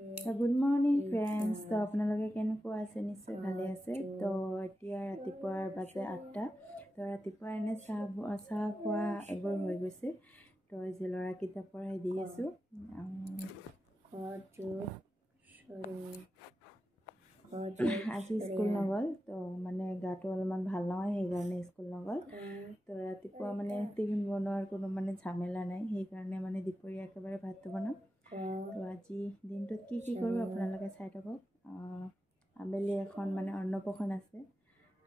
Good morning friends. তো আপোনালোকে কেনেকুৱা আছে? নিশ্চয় ভালে আছে। তো এতিয়া ৰাতিপুৱাৰ বাজে 8টা। তো ৰাতিপুৱা এনে চাহ খোৱা এবাৰ হৈ গৈছে। তো আজি ল'ৰাকেইটা পঢ়াই দি আছোঁ। আজি স্কুল নগ'ল। তো মানে গাটো অলপমান ভাল নহয়, সেইকাৰণে স্কুল নগ'ল। তো ৰাতিপুৱা মানে টিফিন বনোৱাৰ কোনো মানে ঝামেলা নাই, সেইকাৰণে মানে দুপৰীয়া একেবাৰে ভাতটো বনাম। তো আজি দিনটোত কি কৰোঁ আপোনালোকে চাই থাকক। আবেলি এখন মানে অন্নপ্ৰসন আছে,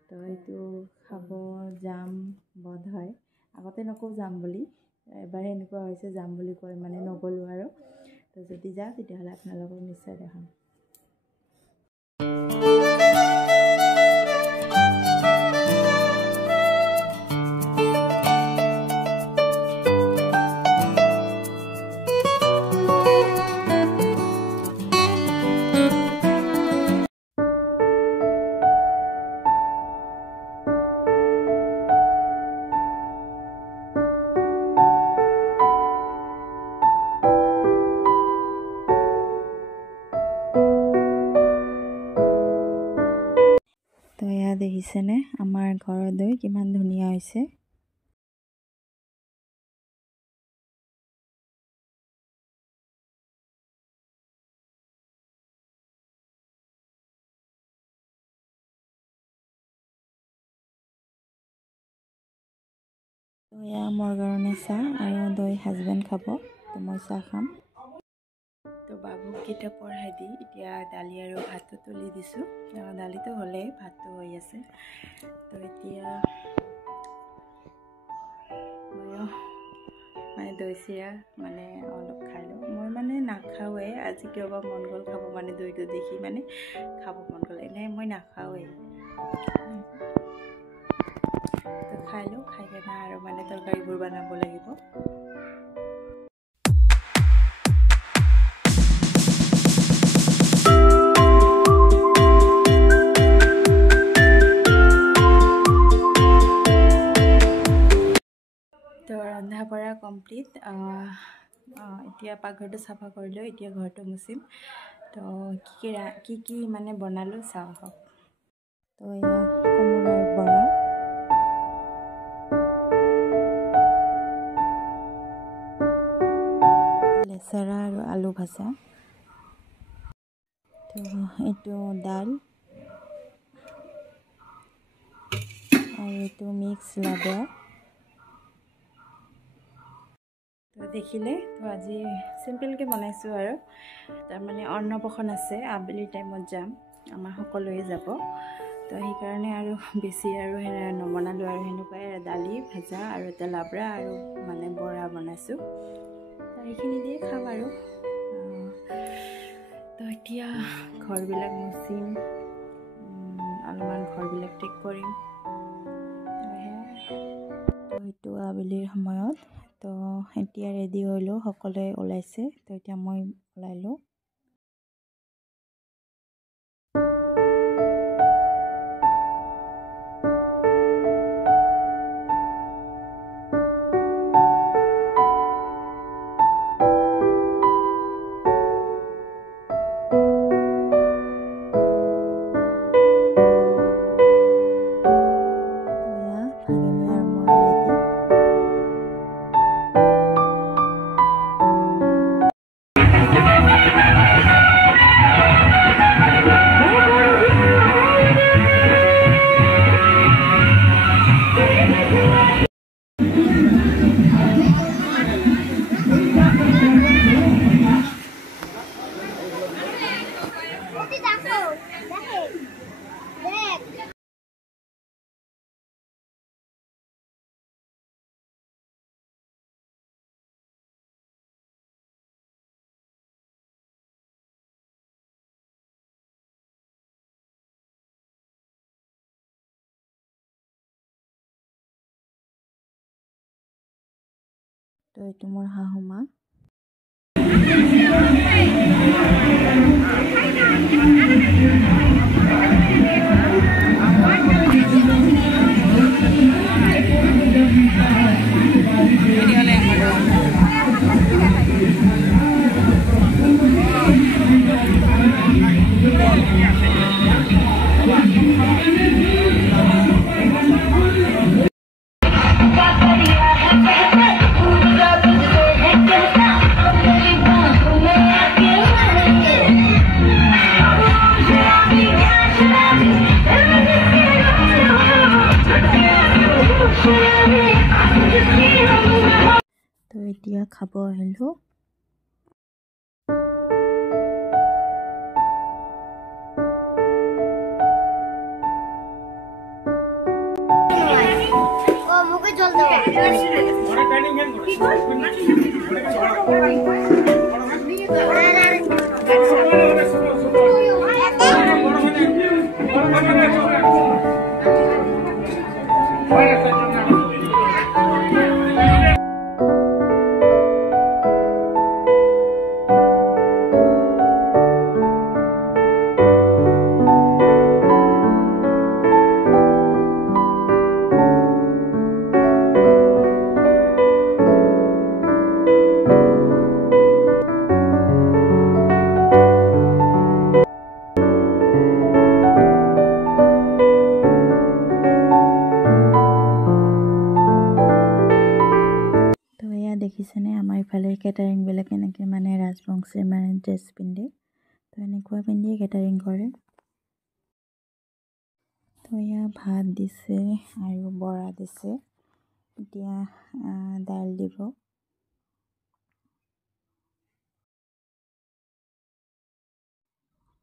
তো এইটো খাব যাম বোধ হয়। আগতে নকওঁ যাম বুলি, এবাৰ এনেকুৱা হৈছে যাম বুলি কৈ মানে নগ'লোঁ আৰু। তো যদি যাওঁ তেতিয়াহ'লে আপোনালোকক নিশ্চয় দেখাম। তো এয়া দেখিছেনে আমাৰ ঘৰৰ দৈ কিমান ধুনীয়া হৈছে। তো এয়া মোৰ কাৰণে চাহ আৰু দৈ হাজবেণ্ড খাব, তো মই চাহ খাম। তো বাবুকেইটা পঢ়াই দি এতিয়া দালি আৰু ভাতটো তুলি দিছোঁ। দালিটো হ'লেই, ভাতটো হৈ আছে। তো এতিয়া ময়ো মানে দৈ চিৰা মানে অলপ খাই লওঁ। মই মানে নাখাওঁৱে, আজি কিয় বা মন গ'ল খাব, মানে দৈটো দেখি মানে খাব মন গ'ল। এনেই মই নাখাওঁৱেই। তো খাই লওঁ, খাই কেনে আৰু মানে তৰকাৰীবোৰ বনাব লাগিব। তো ৰন্ধা বঢ়া কমপ্লিট। এতিয়া পাকঘৰটো চাফা কৰিলোঁ, এতিয়া ঘৰটো মুচিম। তো কি মানে বনালোঁ চাওঁ হওক। তো এয়া কোমোৰাৰ বৰা, লেচেৰা আৰু আলু ভাজা। তো এইটো দাল আৰু এইটো মিক্স লাবৰা। তো দেখিলে, তো আজি চিম্পলকৈ বনাইছোঁ আৰু। তাৰমানে অন্নপ্ৰসন আছে, আবেলি টাইমত যাম, আমাৰ সকলোৱে যাব। তো সেইকাৰণে আৰু বেছি আৰু নবনালোঁ আৰু সেনেকুৱাই দালি ভাজা আৰু এটা লাবৰা আৰু মানে বৰা বনাইছোঁ। তো সেইখিনি দিয়ে খাম আৰু। তো এতিয়া ঘৰবিলাক মুচিম, অলপমান ঘৰবিলাক ঠিক কৰিম। তো সেইটো আবেলিৰ সময়ত। তো এতিয়া ৰেডি হ'লোঁ, সকলোৱে ওলাইছে। তো এতিয়া মই ওলালোঁ। তো এইটো মোৰ শাহু মা। খাব আহিলোঁ। দেখিছেনে আমাৰ ইফালে কেটাৰিংবিলাক এনেকৈ মানে ৰাজবংশীৰ মানে ড্ৰেছ পিন্ধে, তো এনেকুৱা পিন্ধিয়ে কেটাৰিং কৰে। তো এয়া ভাত দিছে আৰু বৰা দিছে, এতিয়া দাইল দিব।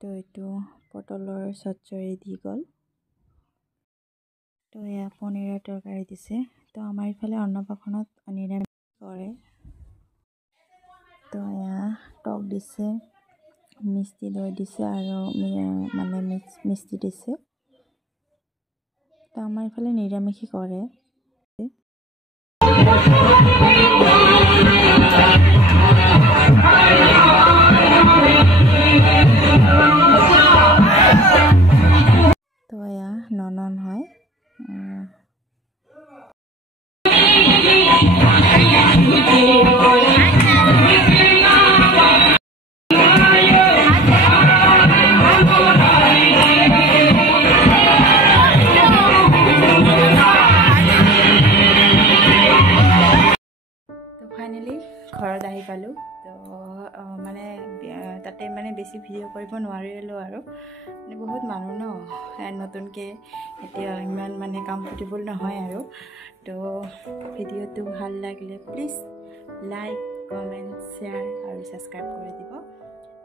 তো এইটো পটলৰ চচ্চৰি দি গ'ল। তো এয়া পনীৰৰ তৰকাৰী দিছে। তো আমাৰ ইফালে অন্নপ্ৰাশনত নিৰামিষ কৰে। তো এয়া টক দিছে, মিষ্টি দৈ দিছে আৰু মানে মিষ্টি দিছে। তো আমাৰ ইফালে নিৰামিষি কৰে। তো এয়া ননন হয়। ফাইনেলি ঘৰত আহি পালোঁ। তো মানে তাতে মানে বেছি ভিডিঅ' কৰিব নোৱাৰিলোঁ আৰু মানে বহুত মানুহ ন, নতুনকৈ এতিয়া ইমান মানে কমফৰ্টেবল নহয় আৰু। তো ভিডিঅ'টো ভাল লাগিলে প্লিজ লাইক, কমেণ্ট, শ্বেয়াৰ আৰু ছাবস্ক্ৰাইব কৰি দিব।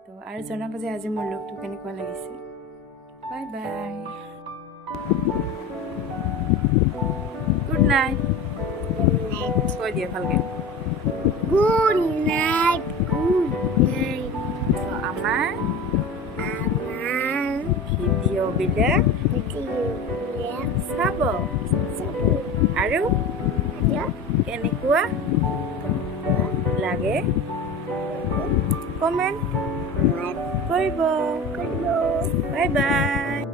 তো আৰু জনাব যে আজি মোৰ লুকটো কেনেকুৱা লাগিছে। বাই বাই, গুড নাইট কৈ দিয়ে ভালকৈ। Good night, good night. Ama video bila sabo aru enekua lage comment koribo. Bye bye.